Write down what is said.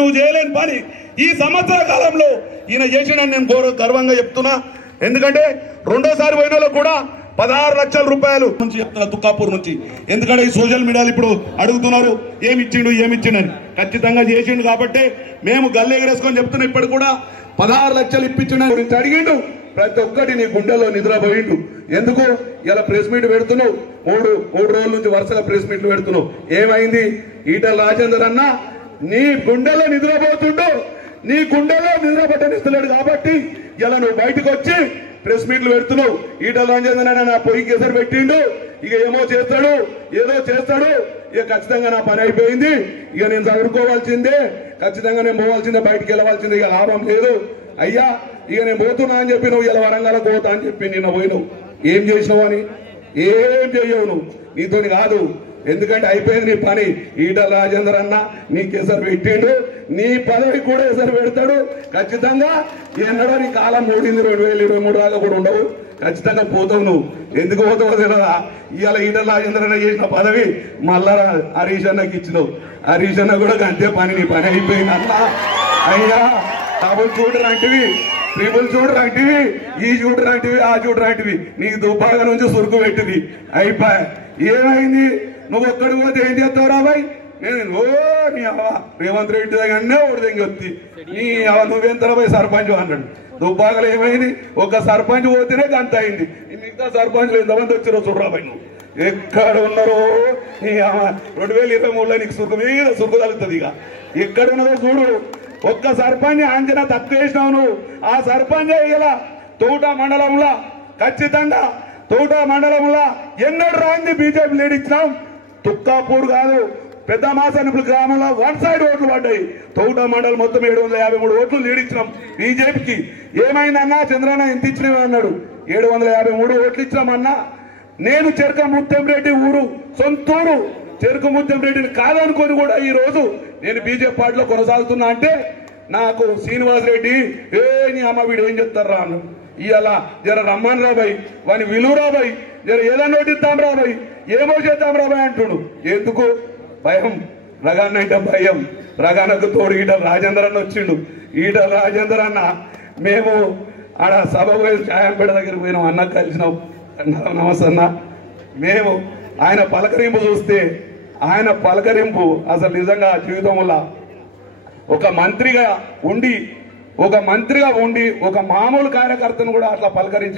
నువ్వు చేయలేని పని ఈ సంవత్సర కాలంలో ఈయన చేసినని నేను గర్వంగా చెప్తున్నా. ఎందుకంటే రెండోసారి పోయిన కూడా 16 లక్షల రూపాయలు నుంచి చెప్తున్నా తుక్కాపూర్ నుంచి. ఎందుకంటే ఈ సోషల్ మీడియాలో ఇప్పుడు అడుగుతున్నారు ఏమిచ్చిండని. ఖచ్చితంగా చేసిండు కాబట్టి మేము గల్లీ ఎగరేసుకొని చెప్తున్నా. ఇప్పుడు కూడా 16 లక్షలు ఇప్పించిన గురించి అడిగిండు. ప్రతి ఒక్కటి నీ గుండెల్లో నిద్రపోయిండు. ఎందుకు ఇలా ప్రెస్ మీట్ పెడుతున్నావు? మూడు రోజుల నుంచి వరుసగా ప్రెస్ మీట్లు పెడుతున్నావు. ఏమైంది? ఈటల రాజేందర్ అన్న నీ గుండెల్లో నిద్రపోతుండు. నీ గుండెల్లో నిద్రపట్టనిస్తలేడు కాబట్టి ఇలా నువ్వు బయటకు వచ్చి ప్రెస్ మీట్లు పెడుతున్నావు. ఈటల రాజేందర్ అన్న నా పొయ్యికి ఎసరు పెట్టిండు. ఇక ఏదో చేస్తాడు. ఇక ఖచ్చితంగా నా పని అయిపోయింది. ఇక నేను చదువుకోవాల్సిందే, ఖచ్చితంగా నేను పోవాల్సిందే, బయటికి వెళ్ళవలసిందే. ఇక లాభం లేదు అయ్యా, ఇక నేను పోతున్నా అని చెప్పి నువ్వు ఇలా వరంగల్ పోతా అని చెప్పి నిన్న పోయినావు. ఏం చేసినావు అని? ఏం చెయ్యవు నువ్వు. నీతోని కాదు. ఎందుకంటే అయిపోయింది నీ పని. ఈటల రాజేందర్ అన్న నీకు ఎసరు పెట్టిండు. నీ పదవి కూడా ఎసరు పెడతాడు. ఖచ్చితంగా ఎన్నడో నీ కాలం మూడింది. 2023 దాకా కూడా ఉండవు. ఖచ్చితంగా పోతావు నువ్వు. ఎందుకు పోతావు తెలియదా? ఇవాళ ఈటల రాజేందర్ అన్న చేసిన పదవి మళ్ళా హరీష్ అన్నకి ఇచ్చినావు. హరీష్ అన్న కూడా అంతే పని. నీ పని అయిపోయింది అన్న. అయ్యా డబుల్ చూడర్ లాంటివి, ట్రిపుల్ చూడర్ లాంటివి, ఈ చూడర్ లాంటివి, ఆ చూడర్ లాంటివి నీకు దుబ్బాగా నుంచి సురుకు పెట్టింది. అయిపోయి ఏమైంది? నువ్వు ఒక్కడు పోతే ఏం చేస్తావు రాబాయ్? నేను నీ రేవంత్ రెడ్డి దగ్గరనే ఒకటి దగ్గర వచ్చి నీ నువ్వెంత పోయి సర్పంచ్ అన్నాడు. దుబ్బాగలు ఏమైంది? ఒక సర్పంచ్ పోతేనే గంత అయింది. మిగతా సర్పంచ్లు ఎంతమంది వచ్చిరో చూడరాబాయ్. నువ్వు ఎక్కడ ఉన్నారో 2023లో నీకు సురుకు మీద సురుకు తగ్గుతుంది. ఇక ఎక్కడ ఉన్నదో చూడు. ఒక్క సర్పంచ్ అంచనా తక్కువ వేసినావు నువ్వు. ఆ సర్పంచ్ ఇలా తోట మండలంలో ఖచ్చితంగా తోట మండలంలో ఎన్నడూ రాంది బీజేపీ లీడ్ ఇచ్చినాం. తుక్కాపూర్ కాదు, పెద్ద మాసానిపుల గ్రామంలో 1 సైడ్ ఓట్లు పడ్డాయి. తోట మండలం మొత్తం 753 ఓట్లు లీడ్ ఇచ్చినాం బీజేపీకి. ఏమైందన్నా చంద్రన్న ఎంత ఇచ్చినవి అన్నాడు. 753 ఓట్లు ఇచ్చినామన్నా. నేను చెరుక ముత్తంరెడ్డి ఊరు సొంతూరు చెరుకు ముత్తంరెడ్డిని కాదనుకొని కూడా ఈ రోజు నేను బీజేపీ పార్టీలో కొనసాగుతున్నా. అంటే నాకు శ్రీనివాస్ రెడ్డి నీ అమ్మ వీడు ఏం చెప్తారా అన్న. ఇవాళ జర రమ్మని రాబాయ్, వాని విలువ రాబాయ్, జర ఏదన్నా నోటిద్దాం రాబాయ్, ఏమో చేద్దాం రాబాయ్ అంటుడు. ఎందుకు భయం? రగాన్న అంటే భయం. రగానకు తోడు ఈటల రాజేందర్ అన్న వచ్చిండు. ఈటల రాజేందర్ అన్న మేము ఆడ సభ ఛాయంపేట దగ్గరికి పోయినాం. అన్న కలిసినాం. నమస్తే అన్న. మేము ఆయన పలకరింపు చూస్తే ఆయన పలకరింపు అసలు నిజంగా జీవితంలో ఒక మంత్రిగా ఉండి ఒక మామూలు కార్యకర్తను కూడా అట్లా పలకరించి